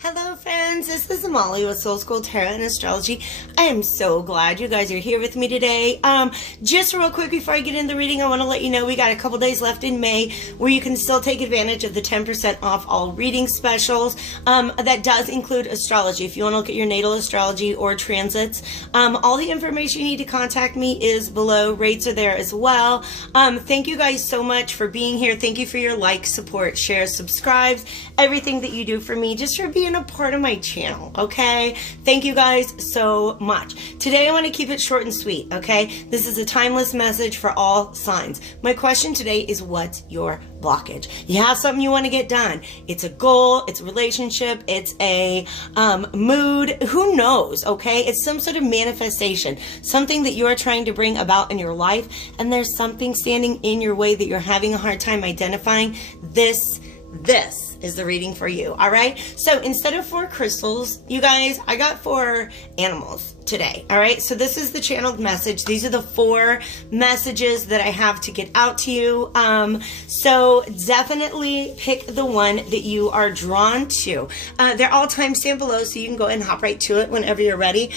Hello friends, this is Molly with Soul School Tarot and Astrology. I am so glad you guys are here with me today. Just real quick before I get into the reading, I want to let you know we got a couple days left in May where you can still take advantage of the 10% off all reading specials. That does include astrology. If you want to look at your natal astrology or transits, all the information you need to contact me is below. Rates are there as well. Thank you guys so much for being here. Thank you for your likes, support, shares, subscribes, everything that you do for me, just for being a part of my channel, okay? Thank you guys so much. Today I want to keep it short and sweet, okay? This is a timeless message for all signs. My question today is, what's your blockage? You have something you want to get done. It's a goal, it's a relationship, it's a mood, who knows, okay? It's some sort of manifestation, something that you are trying to bring about in your life, and there's something standing in your way that you're having a hard time identifying. This is the reading for you, all right? So instead of 4 crystals, you guys, I got 4 animals today, all right? So this is the channeled message. These are the 4 messages that I have to get out to you. So definitely pick the one that you are drawn to. They're all timestamped below, so you can go ahead and hop right to it whenever you're ready.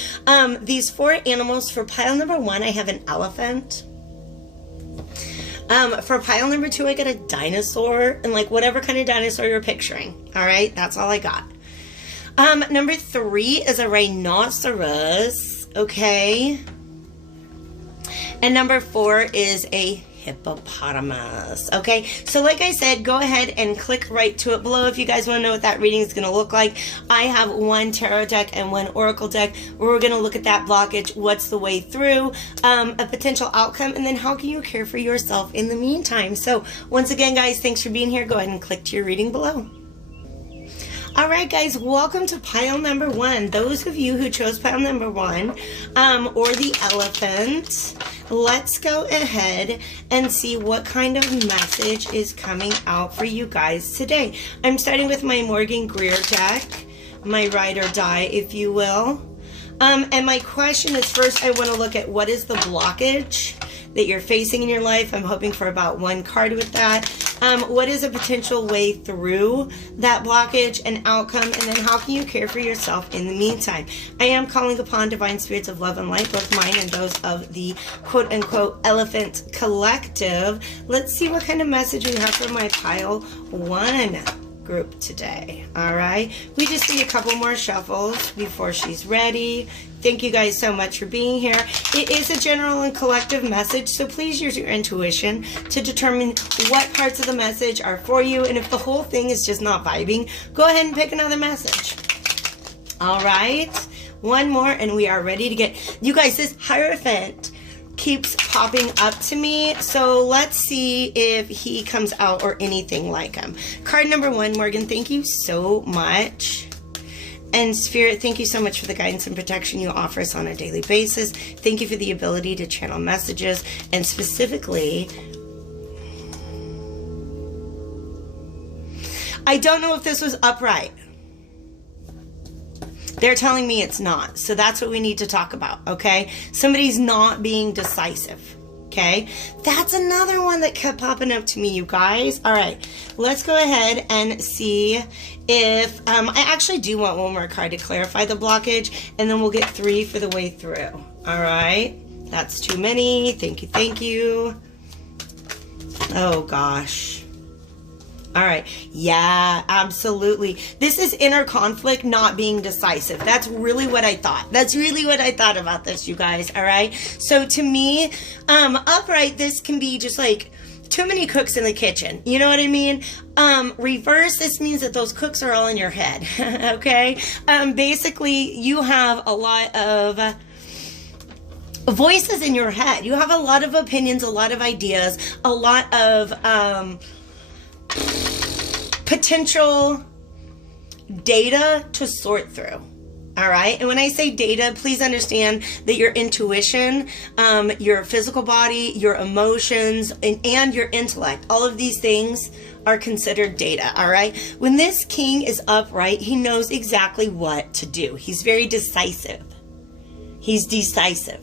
These 4 animals, for pile number 1, I have an elephant. For pile number 2, I got a dinosaur, and like whatever kind of dinosaur you're picturing. All right, that's all I got. Number 3 is a rhinoceros, okay? And number 4 is a hippopotamus, okay? So like I said, go ahead and click right to it below if you guys want to know what that reading is going to look like. I have 1 tarot deck and 1 oracle deck where we're going to look at that blockage, what's the way through, a potential outcome, and then how can you care for yourself in the meantime. So once again, guys, thanks for being here. Go ahead and click to your reading below. All right, guys, welcome to pile number 1. Those of you who chose pile number 1 or the elephant, let's go ahead and see what kind of message is coming out for you guys today. I'm starting with my Morgan Greer deck, my ride or die, if you will. And my question is, first, I want to look at what is the blockage that you're facing in your life. I'm hoping for about 1 card with that. What is a potential way through that blockage and outcome, and then how can you care for yourself in the meantime? I am calling upon divine spirits of love and light, both mine and those of the quote-unquote elephant collective. Let's see what kind of message we have for my pile 1 group today. All right, we just need a couple more shuffles before she's ready. Thank you guys so much for being here. It is a general and collective message, so please use your intuition to determine what parts of the message are for you, and if the whole thing is just not vibing, go ahead and pick another message. All right, 1 more and we are ready to get, you guys, this Hierophant keeps popping up to me, so let's see if he comes out or anything like him. Card number 1, Morgan, thank you so much. And Spirit, thank you so much for the guidance and protection you offer us on a daily basis. Thank you for the ability to channel messages, and specifically, I don't know if this was upright. They're telling me it's not. So that's what we need to talk about, okay? Somebody's not being decisive, okay? That's another one that kept popping up to me, you guys. All right, let's go ahead and see if, I actually do want 1 more card to clarify the blockage, and then we'll get 3 for the way through. All right, that's too many. Thank you, thank you. Oh, gosh. All right. Yeah, absolutely. This is inner conflict, not being decisive. That's really what I thought. That's really what I thought about this, you guys. All right. So to me, upright, this can be just like too many cooks in the kitchen. You know what I mean? Reverse, this means that those cooks are all in your head. Okay. Basically, you have a lot of voices in your head. You have a lot of opinions, a lot of ideas, a lot of, potential data to sort through. All right, and when I say data, please understand that your intuition, your physical body, your emotions, and your intellect, all of these things are considered data. All right, when this king is upright, he knows exactly what to do. He's very decisive. He's decisive.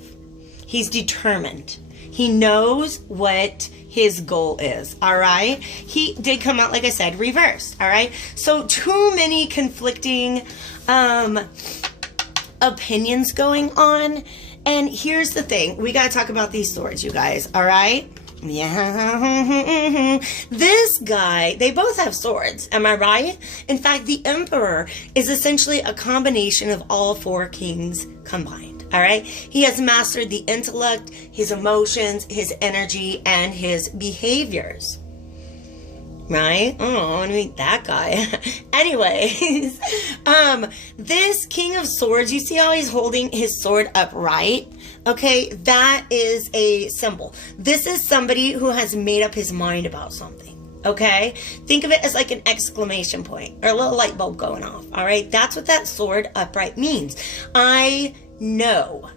He's determined. He knows what his goal is, all right? He did come out, like I said, reversed, all right? So too many conflicting opinions going on. And here's the thing. We got to talk about these swords, you guys, all right? Yeah. This guy, they both have swords. Am I right? In fact, the Emperor is essentially a combination of all four kings combined. All right. He has mastered the intellect, his emotions, his energy, and his behaviors. Right? Oh, I want to meet that guy. Anyways, this King of Swords, you see how he's holding his sword upright? Okay, that is a symbol. This is somebody who has made up his mind about something. Okay? Think of it as like an exclamation point or a little light bulb going off. All right? That's what that sword upright means. I know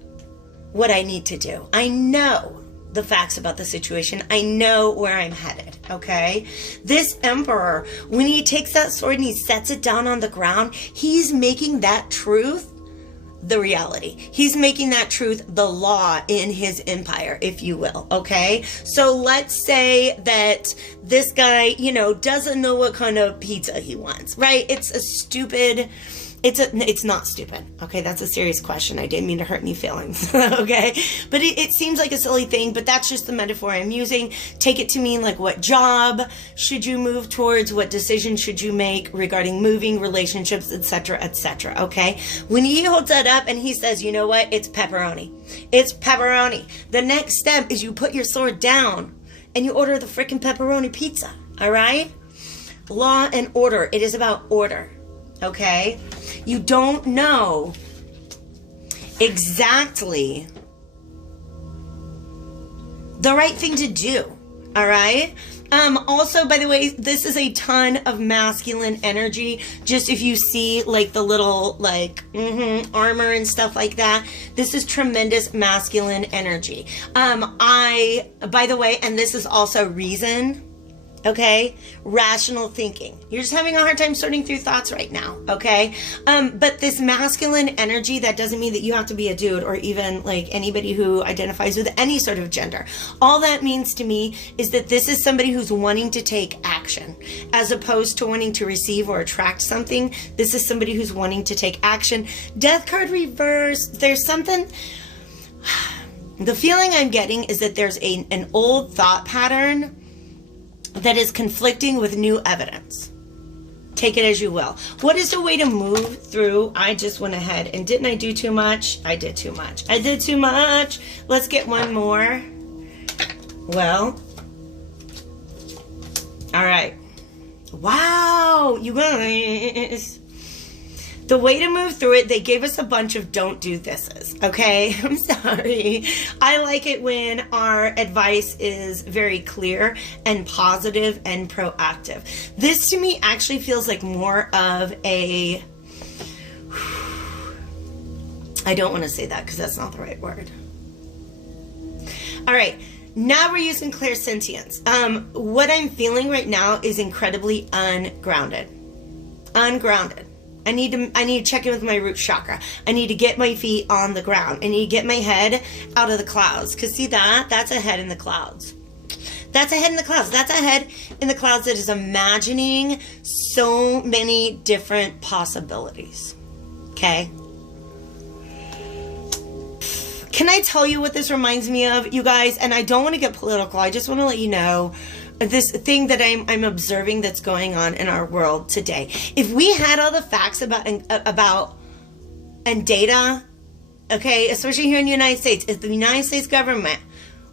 what I need to do. I know the facts about the situation. I know where I'm headed, okay? This Emperor, when he takes that sword and he sets it down on the ground, he's making that truth the reality. He's making that truth the law in his empire, if you will, okay? So let's say that this guy, you know, doesn't know what kind of pizza he wants, right? It's a stupid... It's not stupid. Okay, that's a serious question. I didn't mean to hurt any feelings. Okay, but it seems like a silly thing, but that's just the metaphor I'm using. Take it to mean like, what job should you move towards? What decision should you make regarding moving, relationships, etc., etc. Okay, when he holds that up and he says, you know what? It's pepperoni. It's pepperoni. The next step is you put your sword down and you order the freaking pepperoni pizza. All right? Law and order. It is about order. Okay? You don't know exactly the right thing to do. All right? Also, by the way, this is a ton of masculine energy. Just if you see like the little like armor and stuff like that, this is tremendous masculine energy. By the way, and this is also reason. Okay, rational thinking. You're just having a hard time sorting through thoughts right now, okay? But this masculine energy, that doesn't mean that you have to be a dude or even like anybody who identifies with any sort of gender. All that means to me is that this is somebody who's wanting to take action as opposed to wanting to receive or attract something. This is somebody who's wanting to take action. Death card reversed. There's something... The feeling I'm getting is that there's an old thought pattern that is conflicting with new evidence. Take it as you will. What is the way to move through? I just went ahead and didn't I do too much? I did too much. I did too much. Let's get one more. Well, all right. Wow, you guys. The way to move through it, they gave us a bunch of don't do thises, okay? I'm sorry. I like it when our advice is very clear and positive and proactive. This to me actually feels like more of a... I don't want to say that because that's not the right word. All right. Now we're using clairsentience. What I'm feeling right now is incredibly ungrounded. Ungrounded. I need to check in with my root chakra. I need to get my feet on the ground. I need to get my head out of the clouds. Because see that? That's a head in the clouds. That's a head in the clouds. That's a head in the clouds that is imagining so many different possibilities. Okay? Can I tell you what this reminds me of, you guys? And I don't want to get political. I just want to let you know this thing that I'm observing that's going on in our world today. If we had all the facts about and data, okay, especially here in the United States, if the United States government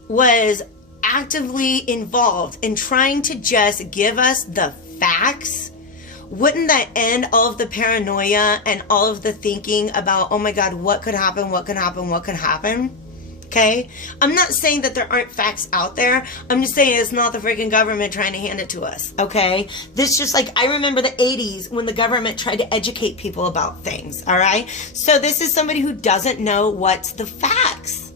was actively involved in trying to just give us the facts, wouldn't that end all of the paranoia and all of the thinking about, oh my God, what could happen, what could happen, what could happen? Okay? I'm not saying that there aren't facts out there. I'm just saying it's not the freaking government trying to hand it to us. Okay? This just like, I remember the 80s when the government tried to educate people about things. All right? So this is somebody who doesn't know what's the facts.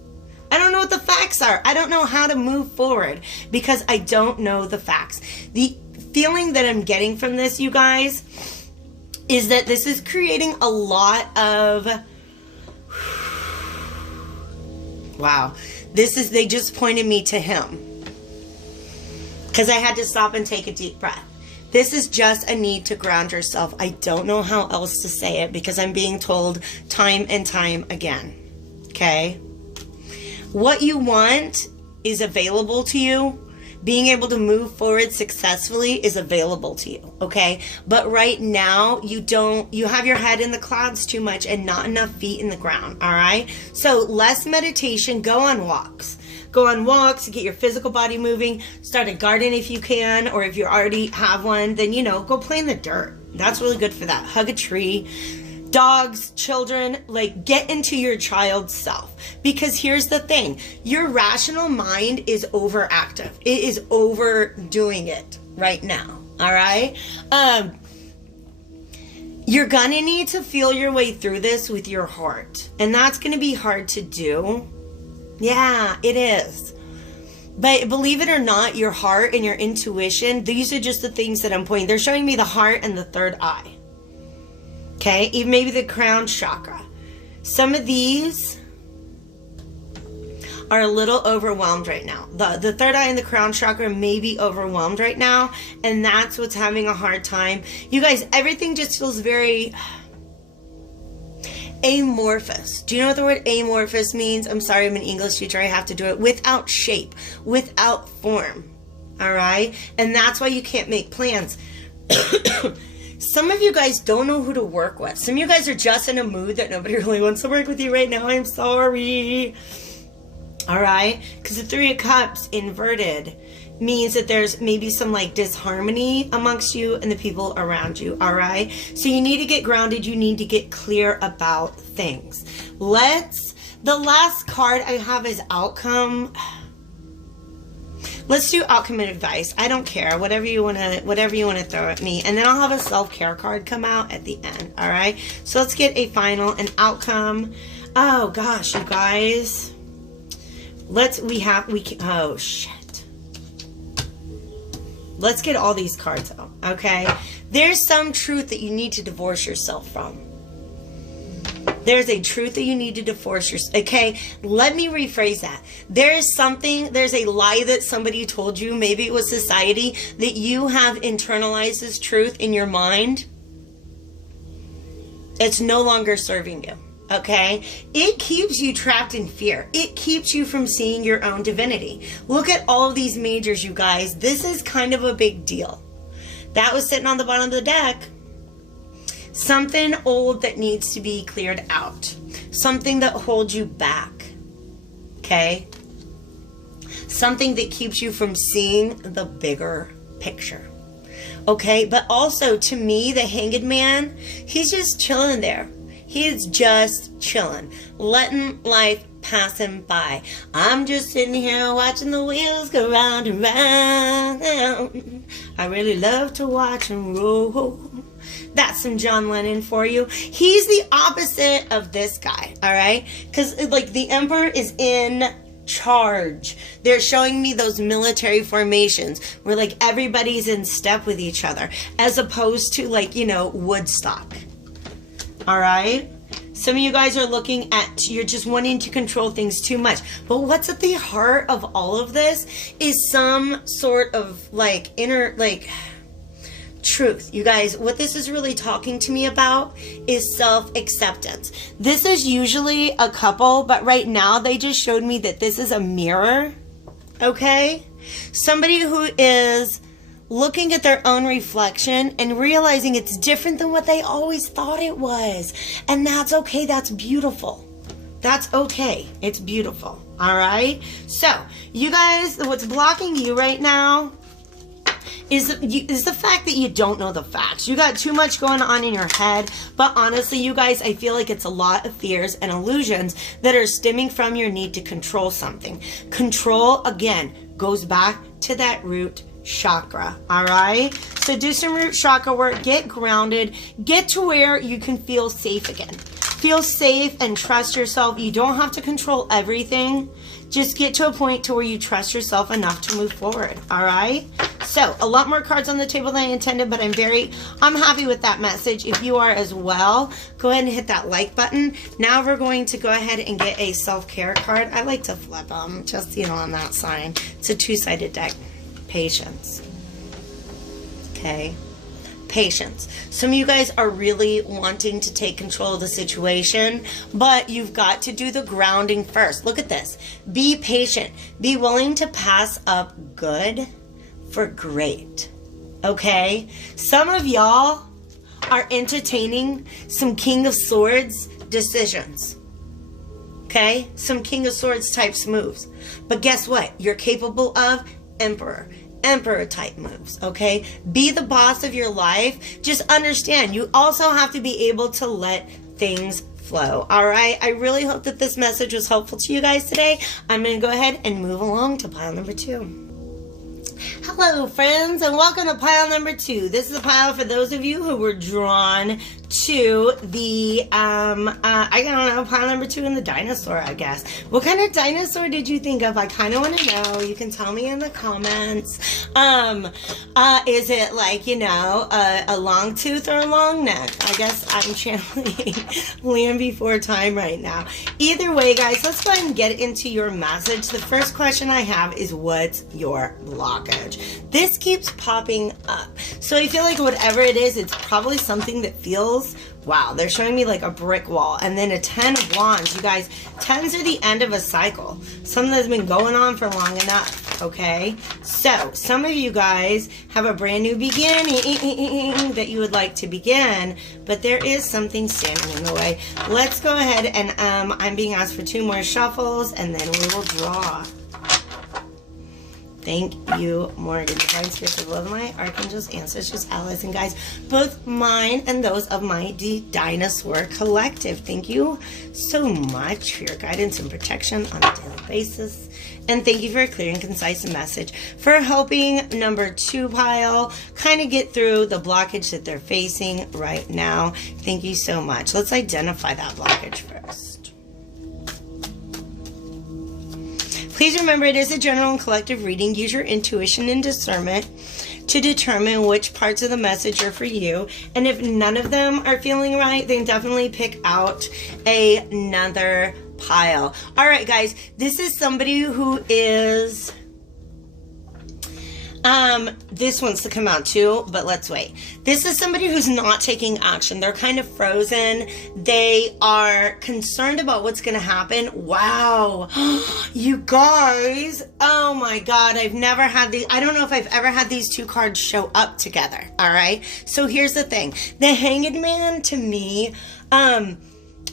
I don't know what the facts are. I don't know how to move forward because I don't know the facts. The feeling that I'm getting from this, you guys, is that this is creating a lot of... Wow. They just pointed me to him. because I had to stop and take a deep breath. This is just a need to ground yourself. I don't know how else to say it because I'm being told time and time again. Okay? What you want is available to you. Being able to move forward successfully is available to you, okay? But right now, you have your head in the clouds too much and not enough feet in the ground, all right? So less meditation, go on walks. Go on walks, get your physical body moving, start a garden if you can, or if you already have one, then, go play in the dirt. That's really good for that. Hug a tree. Dogs, children, like get into your child's self. Because here's the thing, your rational mind is overactive. It is overdoing it right now, all right? You're gonna need to feel your way through this with your heart. And that's gonna be hard to do. Yeah, it is. But believe it or not, your heart and your intuition, these are just the things that I'm pointing. They're showing me the heart and the third eye. Okay, even maybe the crown chakra. Some of these are a little overwhelmed right now. The third eye and the crown chakra may be overwhelmed right now, and that's what's having a hard time. You guys, everything just feels very amorphous. Do you know what the word amorphous means? I'm sorry, I'm an English teacher. I have to do it. Without shape, without form. All right? And that's why you can't make plans. Some of you guys don't know who to work with. Some of you guys are just in a mood that nobody really wants to work with you right now. I'm sorry. All right? Because the Three of Cups inverted means that there's maybe some like disharmony amongst you and the people around you. All right? So you need to get grounded. You need to get clear about things. The last card I have is outcome. Let's do outcome and advice. I don't care. Whatever you want to throw at me. And then I'll have a self-care card come out at the end. All right? So let's get a final and outcome. Oh gosh, you guys. Oh shit. Let's get all these cards out. Okay? There's some truth that you need to divorce yourself from. There's a truth that you need to divorce yourself. Okay, let me rephrase that. There's a lie that somebody told you, maybe it was society, that you have internalized as truth in your mind. It's no longer serving you, okay? It keeps you trapped in fear. It keeps you from seeing your own divinity. Look at all of these majors, you guys. This is kind of a big deal. That was sitting on the bottom of the deck. Something old that needs to be cleared out. Something that holds you back. Okay? Something that keeps you from seeing the bigger picture. Okay? But also, to me, the Hanged Man, he's just chilling there. He's just chilling. Letting life pass him by. I'm just sitting here watching the wheels go round and round. I really love to watch them roll. That's some John Lennon for you. He's the opposite of this guy, all right? Because, like, the Emperor is in charge. They're showing me those military formations where, like, everybody's in step with each other, as opposed to, like, Woodstock, all right? Some of you guys are looking at, you're just wanting to control things too much. But what's at the heart of all of this is some sort of, like, inner, like, truth. You guys, what this is really talking to me about is self-acceptance. This is usually a couple, but right now they just showed me that this is a mirror, okay? Somebody who is looking at their own reflection and realizing it's different than what they always thought it was. And that's okay. That's beautiful. That's okay. It's beautiful. All right? So, you guys, what's blocking you right now is the fact that you don't know the facts. You got too much going on in your head. But honestly, you guys, I feel like it's a lot of fears and illusions that are stemming from your need to control something. Control, again, goes back to that root chakra. All right? So do some root chakra work. Get grounded. Get to where you can feel safe again. Feel safe and trust yourself. You don't have to control everything. Just get to a point to where you trust yourself enough to move forward. All right? So, a lot more cards on the table than I intended, but I'm happy with that message. If you are as well, go ahead and hit that like button. Now we're going to go ahead and get a self-care card. I like to flip them, just, on that sign. It's a two-sided deck. patience. Okay? Patience. Some of you guys are really wanting to take control of the situation, but you've got to do the grounding first. Look at this. Be patient. Be willing to pass up good for great. Okay? Some of y'all are entertaining some King of Swords decisions. Okay? Some King of Swords types moves. But guess what? You're capable of Emperor type moves, okay? Be the boss of your life. Just understand, you also have to be able to let things flow, all right? I really hope that this message was helpful to you guys today. I'm going to go ahead and move along to pile number 2. Hello, friends, and welcome to pile number 2. This is a pile for those of you who were drawn to the, I don't know, pile number 2 in the dinosaur, I guess. What kind of dinosaur did you think of? I kind of want to know. You can tell me in the comments. Is it like, you know, a long tooth or a long neck? I guess I'm channeling Land Before Time right now. Either way, guys, let's go ahead and get into your message. The first question I have is, what's your blockage? This keeps popping up. So I feel like whatever it is, it's probably something that feels, wow, they're showing me like a brick wall. And then a 10 of Wands. You guys, 10s are the end of a cycle. Something that's been going on for long enough, okay? So some of you guys have a brand new beginning that you would like to begin, but there is something standing in the way. Let's go ahead and I'm being asked for 2 more shuffles, and then we will draw. Thank you, Morgan. Divine Spirits of Love, my archangels, ancestors, allies, and guides, both mine and those of my Dinosaur collective. Thank you so much for your guidance and protection on a daily basis. And thank you for a clear and concise message for helping number 2 pile kind of get through the blockage that they're facing right now. Thank you so much. Let's identify that blockage first. Please remember, it is a general and collective reading. Use your intuition and discernment to determine which parts of the message are for you. And if none of them are feeling right, then definitely pick out another pile. All right, guys, this is somebody who is... this wants to come out too, but let's wait. This is somebody who's not taking action. They're kind of frozen. They are concerned about what's going to happen. Wow. You guys. Oh my God. I've never had these. I don't know if I've ever had these 2 cards show up together. All right. So here's the thing. The Hanged Man, to me,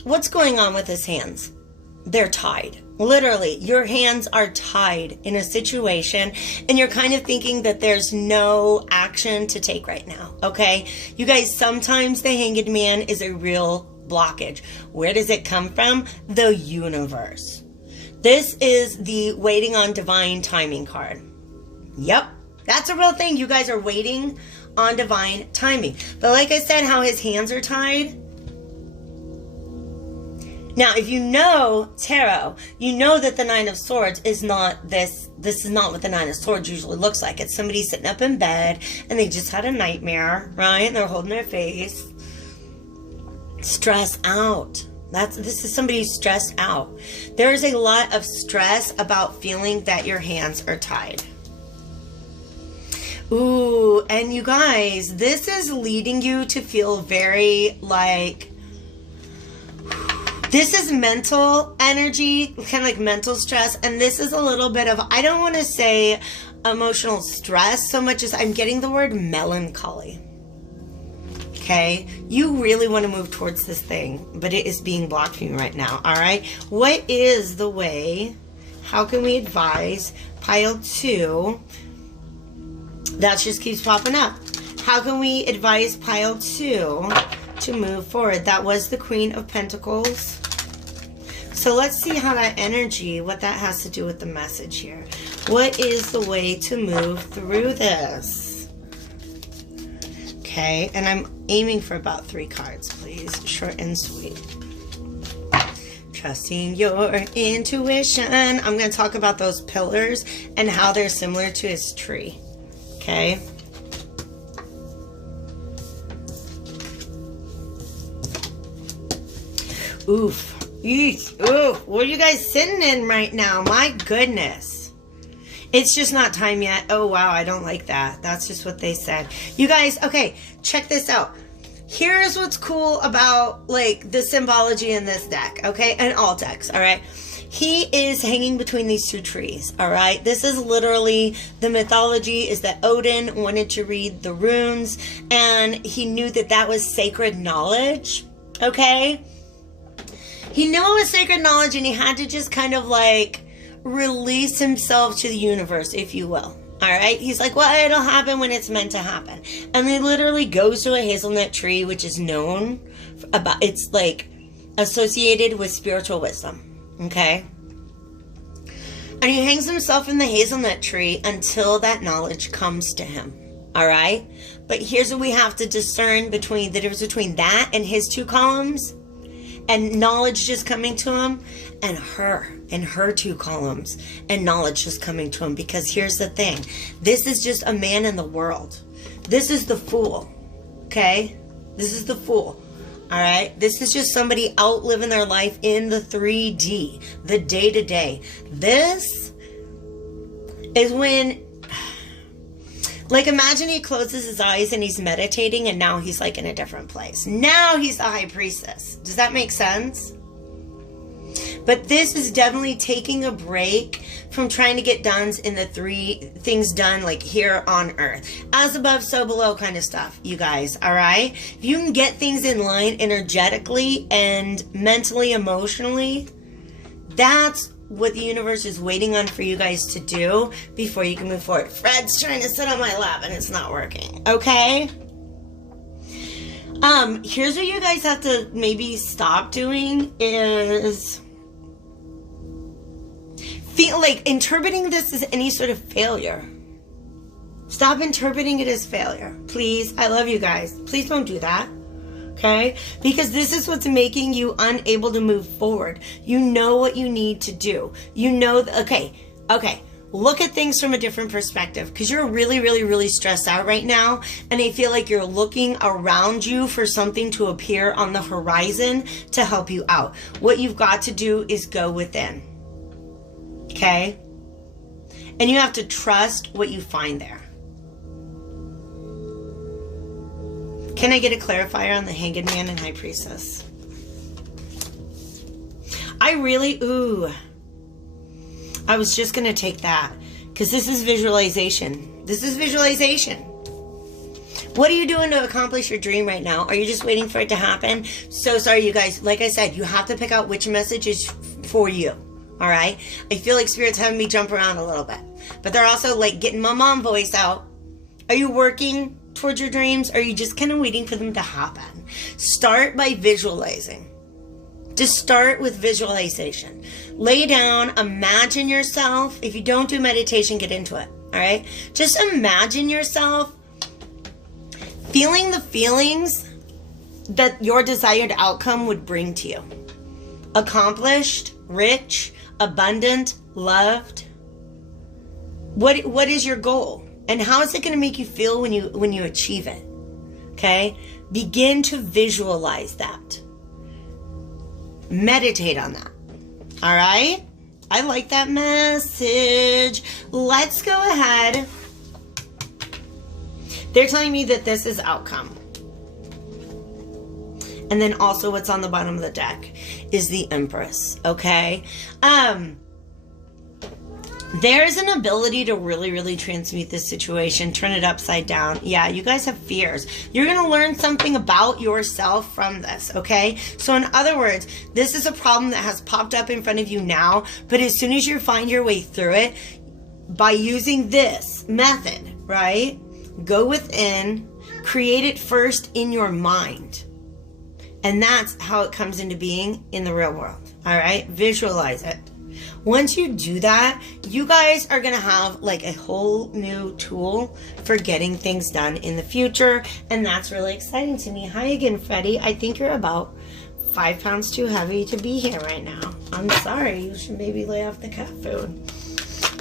what's going on with his hands? They're tied. Literally, your hands are tied in a situation, and you're kind of thinking that there's no action to take right now, okay? You guys, sometimes the Hanged Man is a real blockage. Where does it come from? The universe. This is the waiting on divine timing card. Yep, that's a real thing. You guys are waiting on divine timing. But like I said, how his hands are tied, now, if you know tarot, you know that the 9 of Swords is not this. This is not what the 9 of Swords usually looks like. It's somebody sitting up in bed and they just had a nightmare, right? And they're holding their face. Stress out. This is somebody who's stressed out. There is a lot of stress about feeling that your hands are tied. Ooh, and you guys, this is leading you to feel very like... This is mental energy, kind of like mental stress, and this is a little bit of, I don't want to say emotional stress so much as I'm getting the word melancholy. Okay? You really want to move towards this thing, but it is being blocked from you right now, all right? What is the way, how can we advise pile 2? That just keeps popping up. How can we advise pile 2 to move forward? That was the Queen of Pentacles. So let's see how that energy, what that has to do with the message here. What is the way to move through this? Okay, and I'm aiming for about 3 cards, please. Short and sweet. Trusting your intuition. I'm going to talk about those pillars and how they're similar to his tree. Okay. Oof. Eek. Ooh, what are you guys sitting in right now? My goodness. It's just not time yet. Oh, wow. I don't like that. That's just what they said. You guys, okay, check this out. Here's what's cool about, like, the symbology in this deck, okay? And all decks, all right? He is hanging between these two trees, all right? This is literally, the mythology is that Odin wanted to read the runes, and he knew that that was sacred knowledge, okay? He knew it was sacred knowledge, and he had to just kind of, like, release himself to the universe, if you will. All right. He's like, well, it'll happen when it's meant to happen. And he literally goes to a hazelnut tree, which is known about, it's like associated with spiritual wisdom. Okay. And he hangs himself in the hazelnut tree until that knowledge comes to him. All right. But here's what we have to discern between the difference between that and his two columns and knowledge just coming to him, and her two columns and knowledge just coming to him. Because here's the thing, this is just a man in the world. This is the fool. Okay, this is the fool. All right, this is just somebody out living their life in the 3D, the day-to-day. This is when, like, imagine he closes his eyes and he's meditating, and now he's like in a different place. Now he's the high priestess. Does that make sense? But this is definitely taking a break from trying to get done in the three things done, like here on earth. As above, so below kind of stuff, you guys, all right? If you can get things in line energetically and mentally, emotionally, that's what the universe is waiting on for you guys to do before you can move forward. Fred's trying to sit on my lap and it's not working, okay? Here's what you guys have to maybe stop doing is feel like interpreting this as any sort of failure. Stop interpreting it as failure. Please, I love you guys. Please don't do that. Okay? Because this is what's making you unable to move forward. You know what you need to do. You know, okay. Look at things from a different perspective, because you're really, really, really stressed out right now. And I feel like you're looking around you for something to appear on the horizon to help you out. What you've got to do is go within. Okay? And you have to trust what you find there. Can I get a clarifier on the Hanged Man and High Priestess? I was just going to take that, because this is visualization. This is visualization. What are you doing to accomplish your dream right now? Are you just waiting for it to happen? So sorry, you guys. Like I said, you have to pick out which message is for you. All right? I feel like Spirit's having me jump around a little bit. But they're also like getting my mom voice out. Are you working towards your dreams? Or are you just kind of waiting for them to happen? Start by visualizing. Just start with visualization. Lay down, imagine yourself. If you don't do meditation, get into it. All right? Just imagine yourself feeling the feelings that your desired outcome would bring to you. Accomplished, rich, abundant, loved. What is your goal? And how is it going to make you feel when you achieve it? Okay? Begin to visualize that. Meditate on that. All right? I like that message. Let's go ahead. They're telling me that this is outcome. And then also what's on the bottom of the deck is the Empress. Okay? There's an ability to really, really transmute this situation, turn it upside down. Yeah, you guys have fears. You're going to learn something about yourself from this, okay? So in other words, this is a problem that has popped up in front of you now, but as soon as you find your way through it, by using this method, right? Go within, create it first in your mind. And that's how it comes into being in the real world, all right? Visualize it. Once you do that, you guys are going to have like a whole new tool for getting things done in the future. And that's really exciting to me. Hi again, Freddie. I think you're about 5 pounds too heavy to be here right now. I'm sorry. You should maybe lay off the cat food.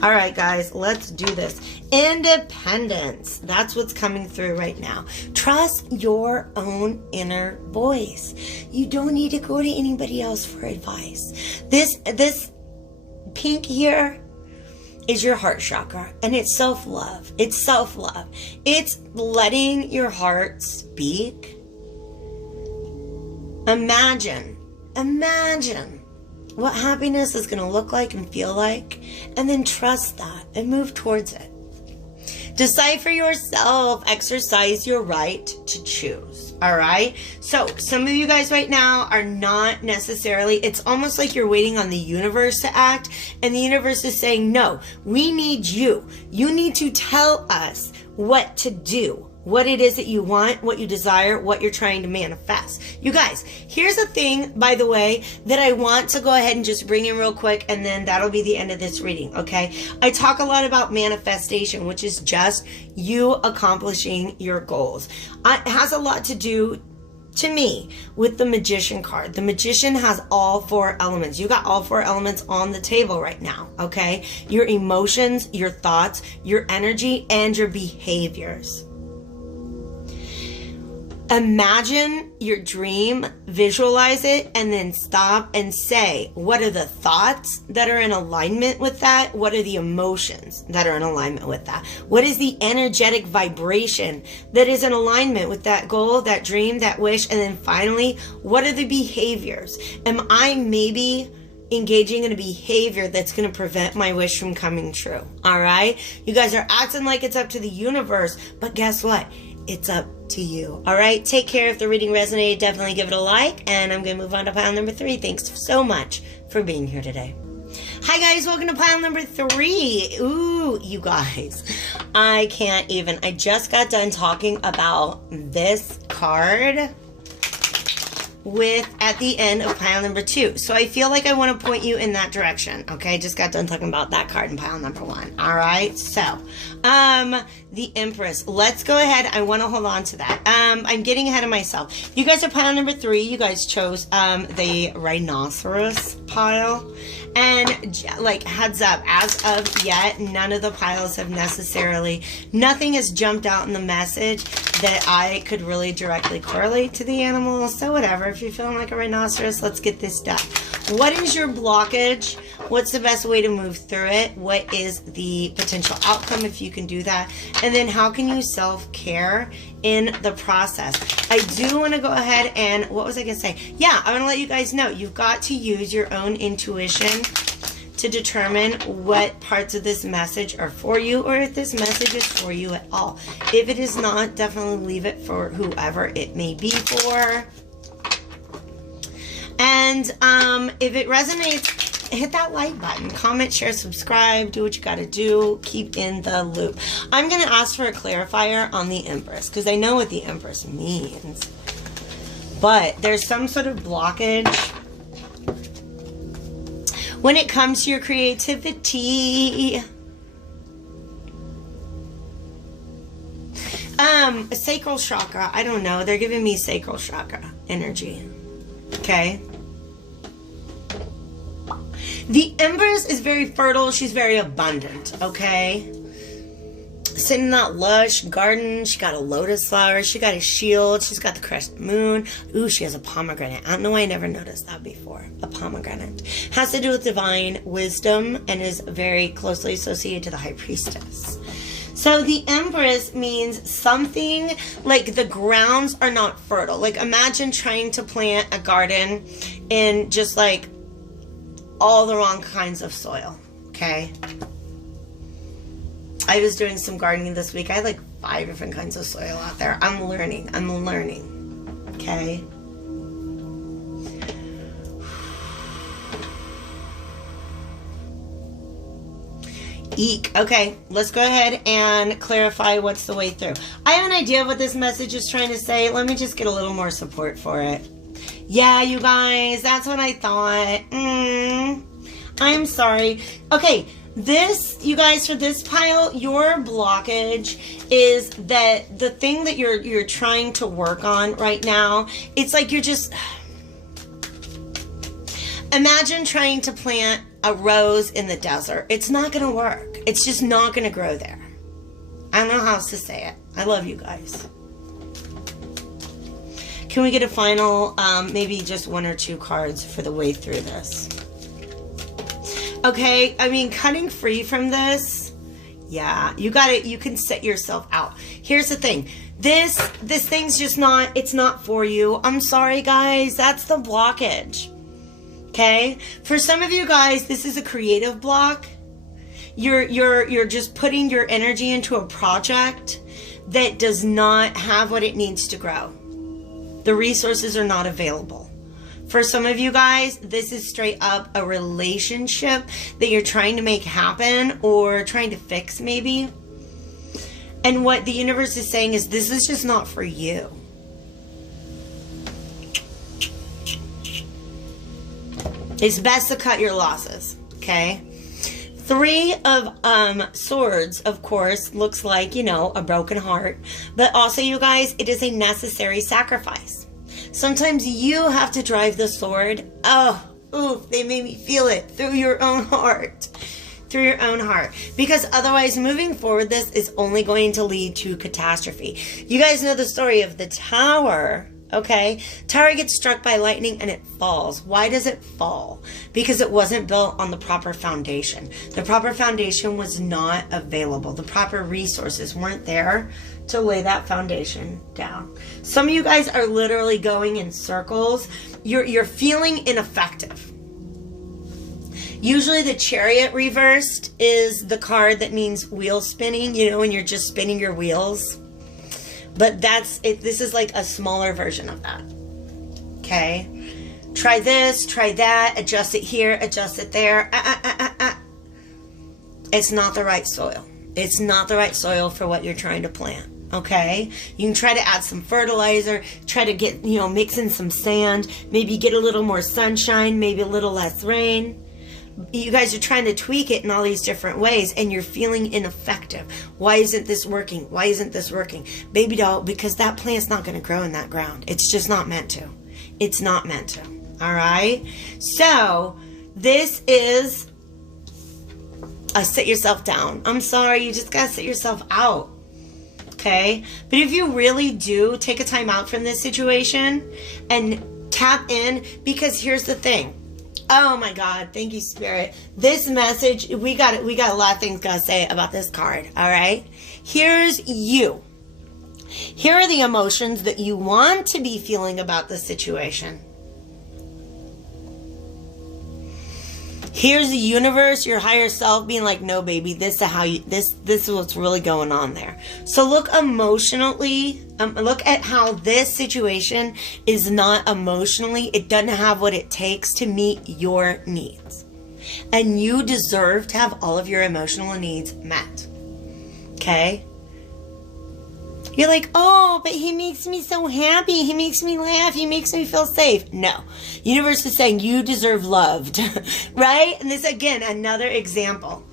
All right, guys, let's do this. Independence. That's what's coming through right now. Trust your own inner voice. You don't need to go to anybody else for advice. This pink here is your heart chakra, and it's self-love. It's self-love. It's letting your heart speak. Imagine what happiness is going to look like and feel like, and then trust that and move towards it. Decide for yourself. Exercise your right to choose. All right. So some of you guys right now are not necessarily, it's almost like you're waiting on the universe to act, and the universe is saying, no, we need you. You need to tell us what to do. What it is that you want, what you desire, what you're trying to manifest. You guys, here's a thing, by the way, that I want to go ahead and just bring in real quick, and then that'll be the end of this reading, okay? I talk a lot about manifestation, which is just you accomplishing your goals. It has a lot to do, to me, with the Magician card. The Magician has all 4 elements. You got all 4 elements on the table right now, okay? Your emotions, your thoughts, your energy, and your behaviors. Imagine your dream, visualize it, and then stop and say, what are the thoughts that are in alignment with that? What are the emotions that are in alignment with that? What is the energetic vibration that is in alignment with that goal, that dream, that wish? And then finally, what are the behaviors? Am I maybe engaging in a behavior that's going to prevent my wish from coming true? All right? You guys are acting like it's up to the universe, but guess what? It's up to you. All right, take care. If the reading resonated, definitely give it a like, and I'm going to move on to pile number 3. Thanks so much for being here today. Hi guys, welcome to pile number 3. Ooh, you guys, I can't even. I just got done talking about this card at the end of pile number 2. So I feel like I want to point you in that direction. Okay, just got done talking about that card in pile number 1. All right, so the Empress. Let's go ahead. I want to hold on to that. I'm getting ahead of myself. You guys are pile number 3. You guys chose the Rhinoceros pile. And like, heads up, as of yet, none of the piles have necessarily, nothing has jumped out in the message that I could really directly correlate to the animal. So whatever, if you're feeling like a rhinoceros, let's get this done. What is your blockage? What's the best way to move through it? What is the potential outcome if you can do that? And then how can you self-care in the process? I do want to go ahead and, what was I going to say? Yeah, I want to let you guys know, you've got to use your own intuition to determine what parts of this message are for you, or if this message is for you at all. If it is not, definitely leave it for whoever it may be for. And if it resonates, hit that like button, comment, share, subscribe, do what you gotta do, keep in the loop. I'm gonna ask for a clarifier on the Empress, because I know what the Empress means, but there's some sort of blockage when it comes to your creativity. Sacral chakra, I don't know, they're giving me sacral chakra energy. Okay. The Empress is very fertile. She's very abundant. Okay. Sitting in that lush garden. She got a lotus flower. She got a shield. She's got the crescent moon. Ooh, she has a pomegranate. I don't know why I never noticed that before. A pomegranate. Has to do with divine wisdom and is very closely associated to the high priestess. So the Empress means something like the grounds are not fertile. Like, imagine trying to plant a garden in just like all the wrong kinds of soil. Okay. I was doing some gardening this week. I had like 5 different kinds of soil out there. I'm learning. Okay. Eek. Okay, let's go ahead and clarify what's the way through. I have an idea of what this message is trying to say. Let me just get a little more support for it. Yeah, you guys, that's what I thought. I'm sorry. Okay, this, you guys, for this pile, your blockage is that the thing that you're trying to work on right now, it's like you're just... Imagine trying to plant a rose in the desert. It's not going to work. It's just not going to grow there. I don't know how else to say it. I love you guys. Can we get a final, maybe just 1 or 2 cards for the way through this? Okay, I mean, cutting free from this, yeah, you got it. You can set yourself out. Here's the thing. This thing's just not, it's not for you. I'm sorry, guys. That's the blockage. Okay? For some of you guys, this is a creative block. You're just putting your energy into a project that does not have what it needs to grow. The resources are not available. For some of you guys, this is straight up a relationship that you're trying to make happen or trying to fix maybe. And what the universe is saying is this is just not for you. It's best to cut your losses, okay? 3 of Swords, of course, looks like, you know, a broken heart. But also, you guys, it is a necessary sacrifice. Sometimes you have to drive the sword. Oh, oof, they made me feel it through your own heart. Through your own heart. Because otherwise, moving forward, this is only going to lead to catastrophe. You guys know the story of the tower, okay? Tower gets struck by lightning and it falls. Why does it fall? Because it wasn't built on the proper foundation. The proper foundation was not available. The proper resources weren't there to lay that foundation down. Some of you guys are literally going in circles. You're feeling ineffective. Usually the Chariot reversed is the card that means wheel spinning, you know, when you're just spinning your wheels. But that's it. This is like a smaller version of that. Okay? Try this, try that, adjust it here, adjust it there. It's not the right soil. It's not the right soil for what you're trying to plant. Okay, you can try to add some fertilizer, try to get, you know, mix in some sand, maybe get a little more sunshine, maybe a little less rain. You guys are trying to tweak it in all these different ways and you're feeling ineffective. Why isn't this working? Why isn't this working? Baby doll, because that plant's not going to grow in that ground. It's just not meant to. It's not meant to. All right. So this is a sit yourself down. I'm sorry. You just got to sit yourself out. Okay, but if you really do take a time out from this situation and tap in, because here's the thing. Oh my God, thank you, Spirit. This message, we got a lot of things gotta say about this card. All right, here's you. Here are the emotions that you want to be feeling about the situation. Here's the universe, your higher self being like, no, baby, this is what's really going on there. So look emotionally, look at how this situation is not emotionally, it doesn't have what it takes to meet your needs. And you deserve to have all of your emotional needs met. Okay? You're like, oh, but he makes me so happy. He makes me laugh. He makes me feel safe. No. Universe is saying you deserve loved. Right? And this, again, another example.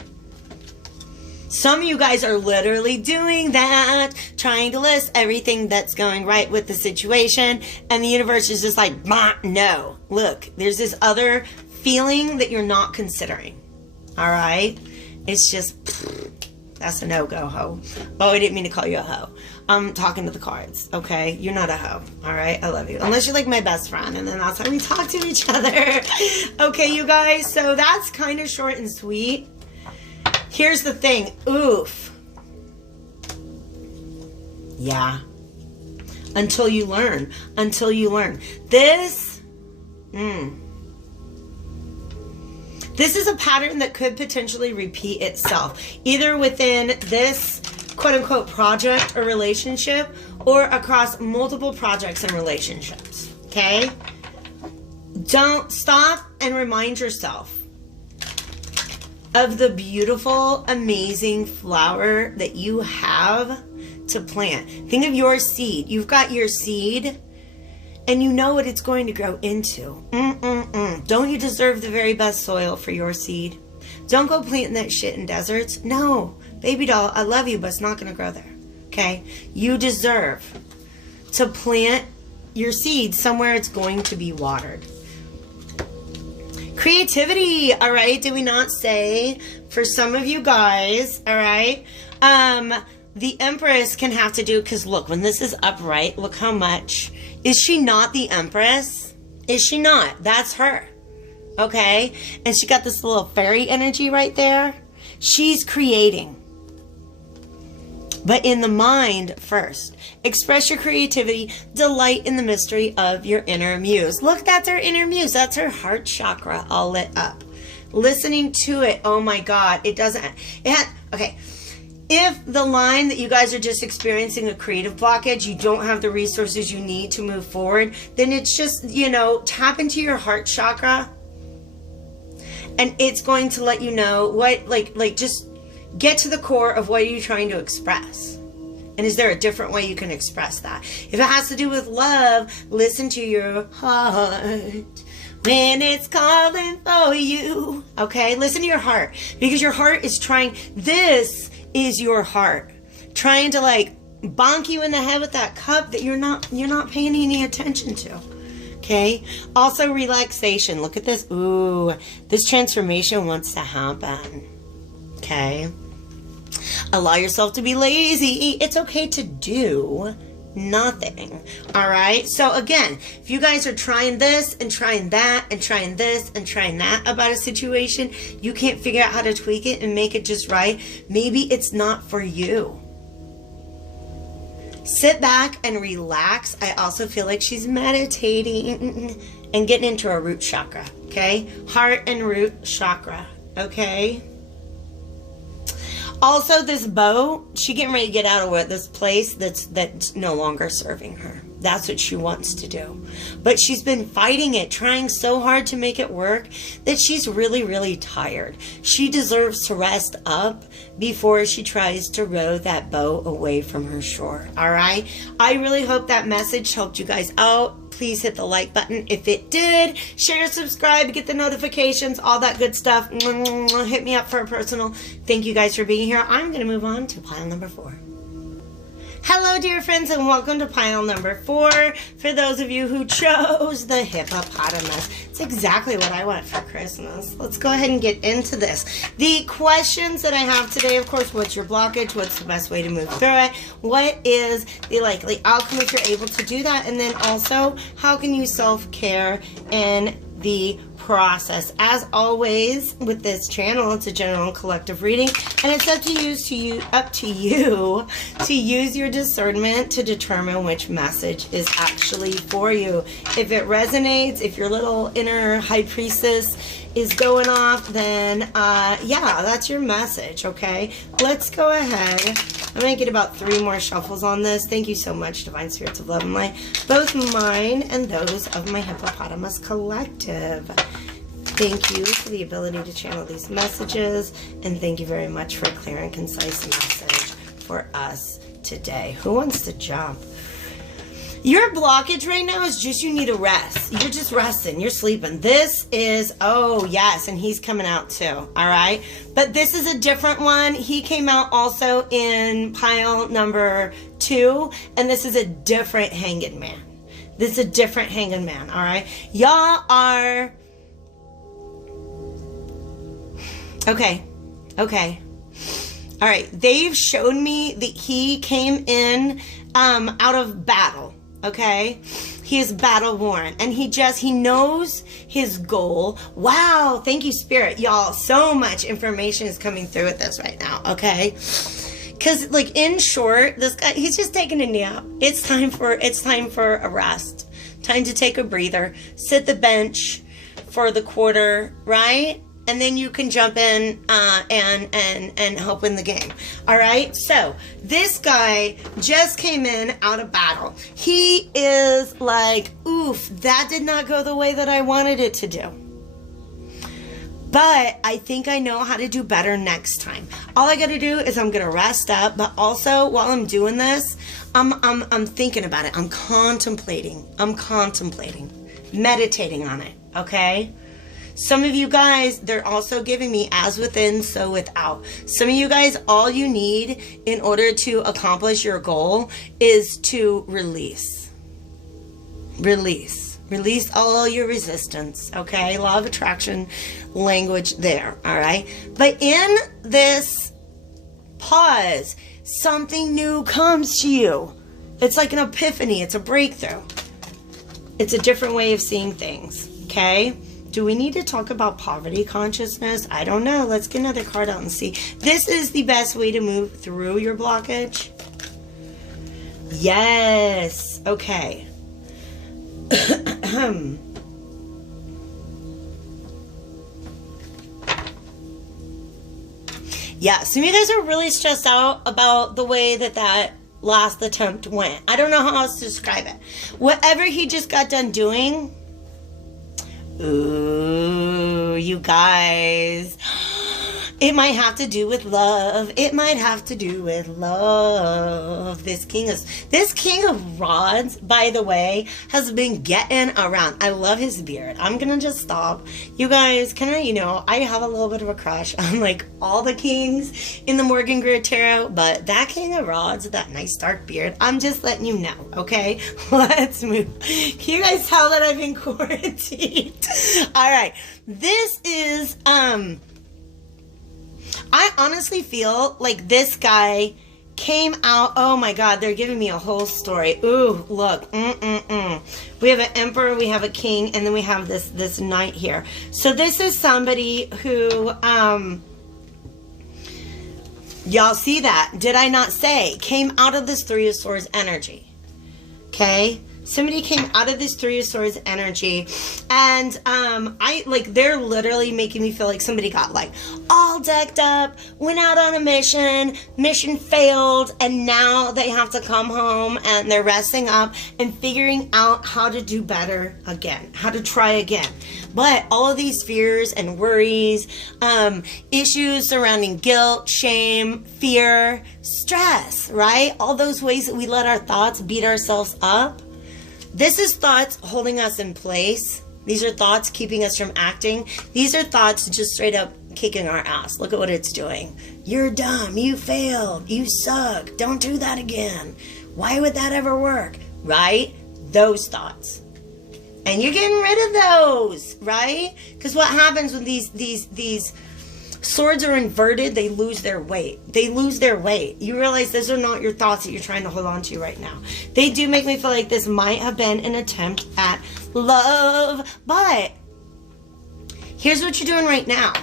Some of you guys are literally doing that, trying to list everything that's going right with the situation. And the universe is just like, no. Look, there's this other feeling that you're not considering. All right? It's just, that's a no-go, ho. Oh, I didn't mean to call you a ho. I'm talking to the cards, okay? You're not a hoe, all right? I love you. Unless you're like my best friend, and then that's how we talk to each other. Okay, you guys, so that's kind of short and sweet. Here's the thing. Oof. Yeah. Until you learn. Until you learn. This is a pattern that could potentially repeat itself, either within this quote-unquote project or relationship, or across multiple projects and relationships. Okay? Don't stop and remind yourself of the beautiful, amazing flower that you have to plant. Think of your seed. You've got your seed and you know what it's going to grow into. Don't you deserve the very best soil for your seed? Don't go planting that shit in deserts. No. Baby doll, I love you, but it's not going to grow there. Okay? You deserve to plant your seed somewhere it's going to be watered. Creativity, all right? Did we not say? For some of you guys, all right? The Empress can have to do, because look, when this is upright, look how much. Is she not the Empress? Is she not? That's her. okay? And she got this little fairy energy right there. She's creating. But in the mind first. Express your creativity. Delight in the mystery of your inner muse. Look, that's her inner muse. That's her heart chakra all lit up. Listening to it, oh my God, okay. If the line that you guys are just experiencing a creative blockage, you don't have the resources you need to move forward, then it's just, tap into your heart chakra and it's going to let you know what, just get to the core of what you're trying to express. And is there a different way you can express that? If it has to do with love, listen to your heart when it's calling for you. Okay? Listen to your heart. Because your heart is trying, this is your heart trying to bonk you in the head with that cup that you're not paying any attention to. Okay? Also relaxation. Look at this. Ooh, this transformation wants to happen. Okay? Allow yourself to be lazy. It's okay to do nothing. All right. So again, if you guys are trying this and trying that and trying this and trying that about a situation, you can't figure out how to tweak it and make it just right. Maybe it's not for you. Sit back and relax. I also feel like she's meditating and getting into her root chakra. Okay. Heart and root chakra. Okay. Also, this bow, she getting ready to get out of this place that's no longer serving her. That's what she wants to do. But she's been fighting it, trying so hard to make it work that she's really, really tired. She deserves to rest up before she tries to row that bow away from her shore. All right? I really hope that message helped you guys out. Please hit the like button if it did. Share, subscribe, get the notifications, all that good stuff. Hit me up for a personal. Thank you guys for being here. I'm going to move on to pile number 4. Hello, dear friends, and welcome to pile number 4. For those of you who chose the hippopotamus, it's exactly what I want for Christmas. Let's go ahead and get into this. The questions that I have today, of course, what's your blockage? What's the best way to move through it? What is the likely outcome if you're able to do that? And then also, how can you self-care in the process? As always with this channel, it's a general and collective reading, and it's up to you to use your discernment to determine which message is actually for you. If it resonates, if your little inner high priestess is going off, then yeah, that's your message. Okay, let's go ahead. I'm gonna get about 3 more shuffles on this. Thank you so much, Divine Spirits of Love and Light, both mine and those of my Hippopotamus Collective. Thank you for the ability to channel these messages, and thank you very much for a clear and concise message for us today. Who wants to jump? Your blockage right now is just you need a rest. You're just resting. You're sleeping. This is, oh yes, and he's coming out too. All right. But this is a different one. He came out also in pile number 2, and this is a different hanging man. This is a different hanging man. All right. Y'all are, okay. Okay. All right. They've shown me that he came in out of battle. Okay, he is battle worn, and he knows his goal. Wow, thank you, Spirit. Y'all, so much information is coming through with this right now, okay? Because, in short, this guy, he's just taking a nap. It's time for a rest. Time to take a breather. Sit the bench for the quarter, right? And then you can jump in and help win the game. All right? So, this guy just came in out of battle. He is like, oof, that did not go the way that I wanted it to do. But I think I know how to do better next time. All I got to do is I'm going to rest up. But also, while I'm doing this, I'm thinking about it. I'm contemplating. Meditating on it. Okay? Some of you guys, they're also giving me as within, so without. Some of you guys, all you need in order to accomplish your goal is to release. Release. Release all your resistance, okay? Law of attraction language there, all right? But in this pause, something new comes to you. It's like an epiphany. It's a breakthrough. It's a different way of seeing things, okay? Do we need to talk about poverty consciousness? I don't know. Let's get another card out and see. This is the best way to move through your blockage. Yes. Okay. Yeah, some of you guys are really stressed out about the way that last attempt went. I don't know how else to describe it. Whatever he just got done doing. Ooh, you guys. It might have to do with love. It might have to do with love. This king of rods, by the way, has been getting around. I love his beard. I'm gonna just stop. You guys, I have a little bit of a crush on like all the kings in the Morgan Greer Tarot, but that king of rods with that nice dark beard, I'm just letting you know, okay? Let's move. Can you guys tell that I've been quarantined? All right. This is, I honestly feel like this guy came out. Oh my God, they're giving me a whole story. Ooh, look. We have an emperor, we have a king, and then we have this knight here. So this is somebody who, y'all see that? Did I not say? Came out of this Three of Swords energy. Okay? Somebody came out of this Three of Swords energy, and they're literally making me feel like somebody got like all decked up, went out on a mission failed, and now they have to come home and they're resting up and figuring out how to do better again, how to try again. But all of these fears and worries, issues surrounding guilt, shame, fear, stress, right? All those ways that we let our thoughts beat ourselves up. This is thoughts holding us in place. These are thoughts keeping us from acting. These are thoughts just straight up kicking our ass. Look at what it's doing. You're dumb. You failed. You suck. Don't do that again. Why would that ever work? Right? Those thoughts. And you're getting rid of those, right? Because what happens when these swords are inverted, they lose their weight. They lose their weight. You realize those are not your thoughts that you're trying to hold on to right now. They do make me feel like this might have been an attempt at love. But here's what you're doing right now.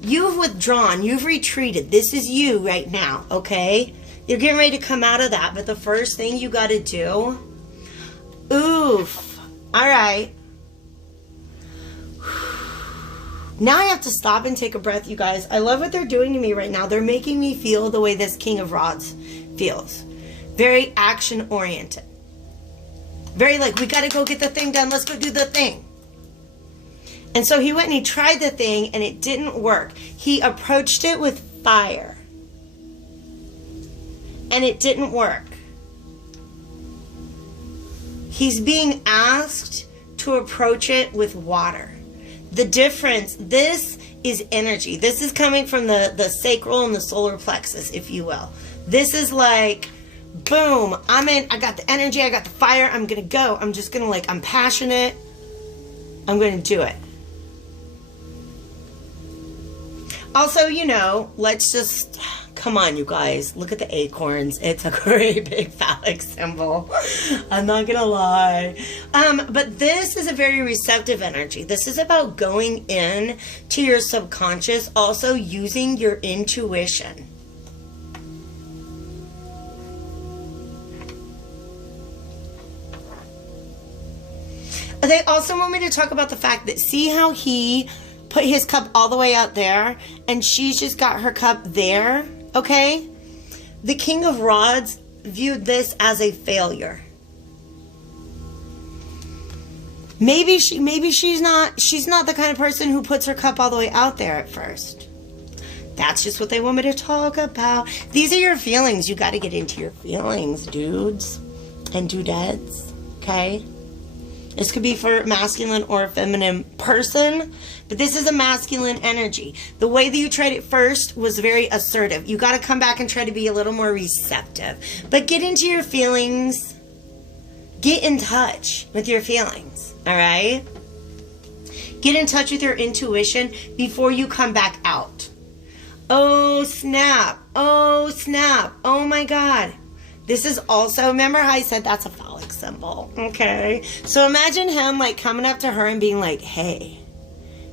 You've withdrawn. You've retreated. This is you right now, okay? You're getting ready to come out of that. But the first thing you got to do... Oof. All right. Now I have to stop and take a breath, you guys. I love what they're doing to me right now. They're making me feel the way this King of Rods feels. Very action-oriented. Very like, we got to go get the thing done. Let's go do the thing. And so he went and he tried the thing and it didn't work. He approached it with fire. And it didn't work. He's being asked to approach it with water. The difference, this is energy. This is coming from the sacral and the solar plexus, if you will. This is like, boom, I'm in, I got the energy, I got the fire, I'm going to go. I'm just going to I'm passionate. I'm going to do it. Also, let's just, come on, you guys. Look at the acorns. It's a great big phallic symbol. I'm not going to lie. But this is a very receptive energy. This is about going in to your subconscious, also using your intuition. They also want me to talk about the fact that, see how he put his cup all the way out there and she's just got her cup there, okay? The King of Rods viewed this as a failure. Maybe she's not the kind of person who puts her cup all the way out there at first. That's just what they want me to talk about. These are your feelings. You got to get into your feelings, dudes and dudettes, okay? This could be for masculine or feminine person, but this is a masculine energy. The way that you tried it first was very assertive. You got to come back and try to be a little more receptive. But get into your feelings. Get in touch with your feelings, all right? Get in touch with your intuition before you come back out. Oh, snap. Oh, snap. Oh, my God. This is also, remember how I said that's a phallic symbol, okay? So imagine him, coming up to her and being like, hey,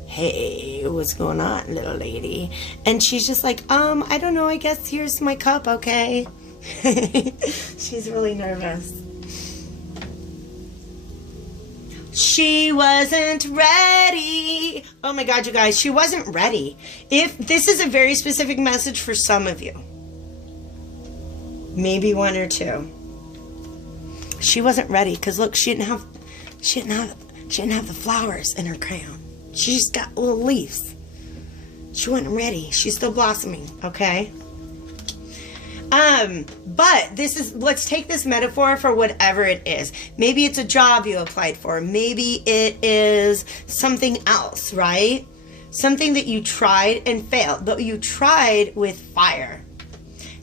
hey, what's going on, little lady? And she's just like, I don't know, I guess here's my cup, okay? She's really nervous. She wasn't ready. Oh my God, you guys, she wasn't ready. If this is a very specific message for some of you, maybe one or two. She wasn't ready because look, she didn't have the flowers in her crown. She just got little leaves. She wasn't ready. She's still blossoming, okay? But let's take this metaphor for whatever it is. Maybe it's a job you applied for. Maybe it is something else, right? Something that you tried and failed, but you tried with fire.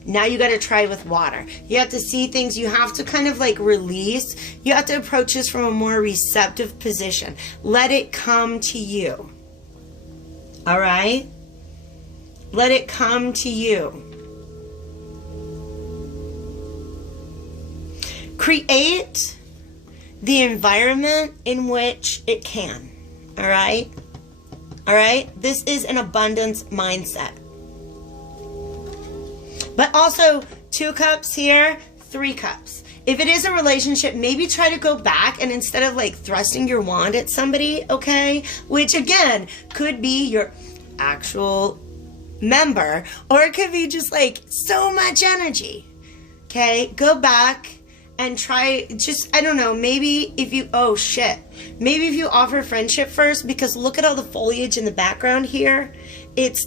Now you got to try with water. You have to see things. You have to kind of like release. You have to approach this from a more receptive position. Let it come to you. All right? Let it come to you. Create the environment in which it can. All right? All right? This is an abundance mindset. But also 2 cups here, 3 cups. If it is a relationship, maybe try to go back and instead of like thrusting your wand at somebody, okay? Which again, could be your actual member, or it could be just like so much energy, okay? Go back and try, just, I don't know, maybe if you, maybe if you offer friendship first, because look at all the foliage in the background here. It's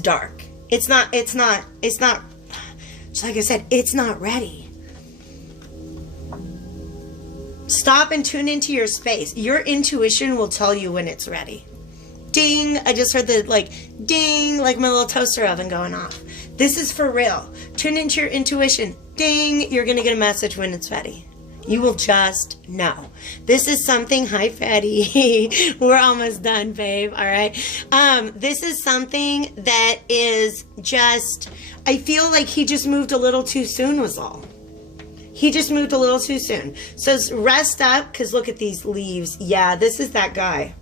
dark. It's not, just like I said, it's not ready. Stop and tune into your space. Your intuition will tell you when it's ready. Ding, I just heard the ding, like my little toaster oven going off. This is for real. Tune into your intuition. Ding, you're going to get a message when it's ready. You will just know. This is something, hi Fatty, we're almost done, babe, all right? This is something that is just, I feel like he just moved a little too soon was all. He just moved a little too soon. So rest up, because look at these leaves. Yeah, this is that guy.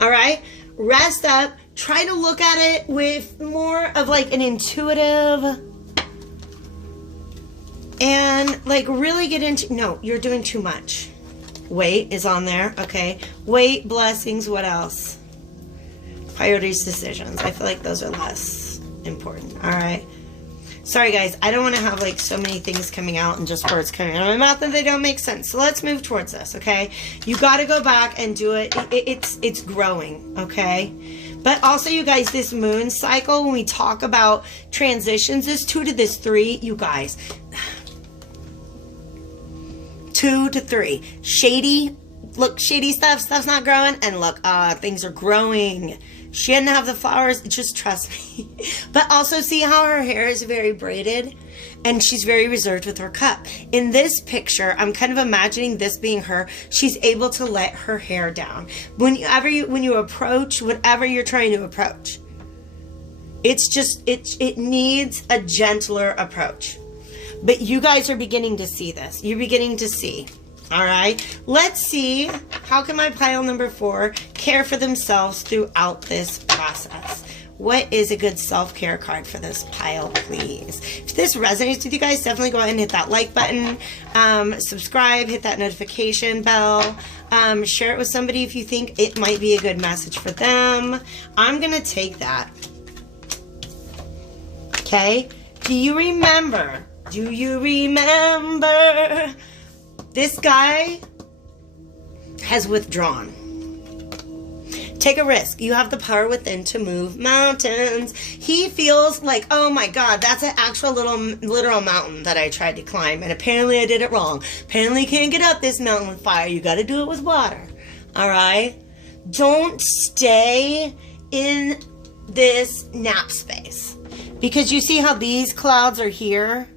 All right? Rest up. Try to look at it with more of like an intuitive and like really get into, no, you're doing too much. Wait is on there. Okay. Wait, blessings. What else? Priorities, decisions. I feel like those are less important. All right. Sorry guys, I don't want to have like so many things coming out and just words coming out of my mouth and they don't make sense. So let's move towards this, okay? You got to go back and do it. It's growing, okay? But also, you guys, this moon cycle, when we talk about transitions, this 2 to this 3, you guys, 2 to 3, shady. Look, shady stuff's not growing, and look, things are growing. She didn't have the flowers, just trust me. But also see how her hair is very braided and she's very reserved with her cup. In this picture, I'm kind of imagining this being her. She's able to let her hair down. When you approach whatever you're trying to approach, it's just, it needs a gentler approach. But you guys are beginning to see this. You're beginning to see. All right, let's see, how can my pile number 4 care for themselves throughout this process? What is a good self-care card for this pile, please? If this resonates with you guys, definitely go ahead and hit that like button, subscribe, hit that notification bell, share it with somebody if you think it might be a good message for them. I'm going to take that. Okay, do you remember? This guy has withdrawn. Take a risk. You have the power within to move mountains. He feels like, oh my God, that's an actual literal mountain that I tried to climb. And apparently I did it wrong. Apparently you can't get up this mountain with fire. You got to do it with water. All right? Don't stay in this nap space. Because you see how these clouds are here?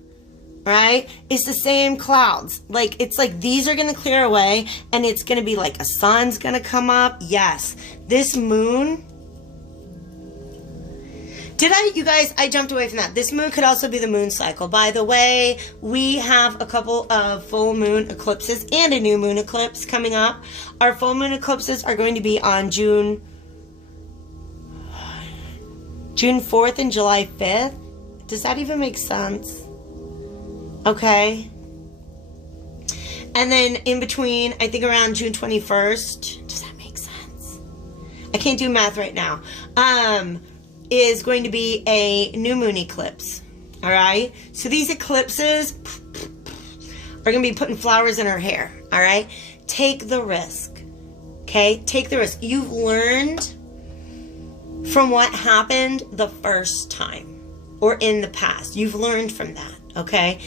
Right? It's the same clouds. Like, it's like these are going to clear away and it's going to be like a sun's going to come up. Yes. This moon You guys, I jumped away from that. This moon could also be the moon cycle. By the way, we have a couple of full moon eclipses and a new moon eclipse coming up. Our full moon eclipses are going to be on June 4th and July 5th. Does that even make sense? Okay. And then in between, I think around June 21st, does that make sense? I can't do math right now. Is going to be a new moon eclipse. All right. So these eclipses are going to be putting flowers in our hair. All right. Take the risk. Okay. Take the risk. You've learned from what happened the first time or in the past. You've learned from that. Okay.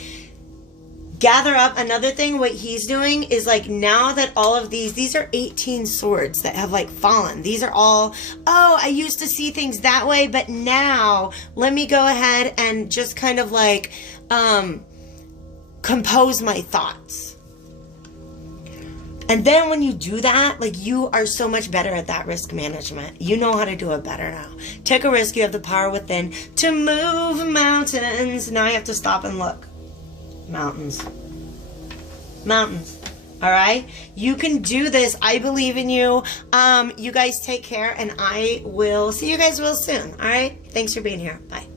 Gather up. Another thing, what he's doing is like, now that all of these are 18 swords that have like fallen. These are all, oh, I used to see things that way, but now let me go ahead and just kind of like compose my thoughts. And then when you do that, like, you are so much better at that risk management. You know how to do it better now. Take a risk. You have the power within to move mountains. Now I have to stop and look. Mountains. All right, you can do this. I believe in you. You guys take care, and I will see you guys real soon. All right, thanks for being here. Bye.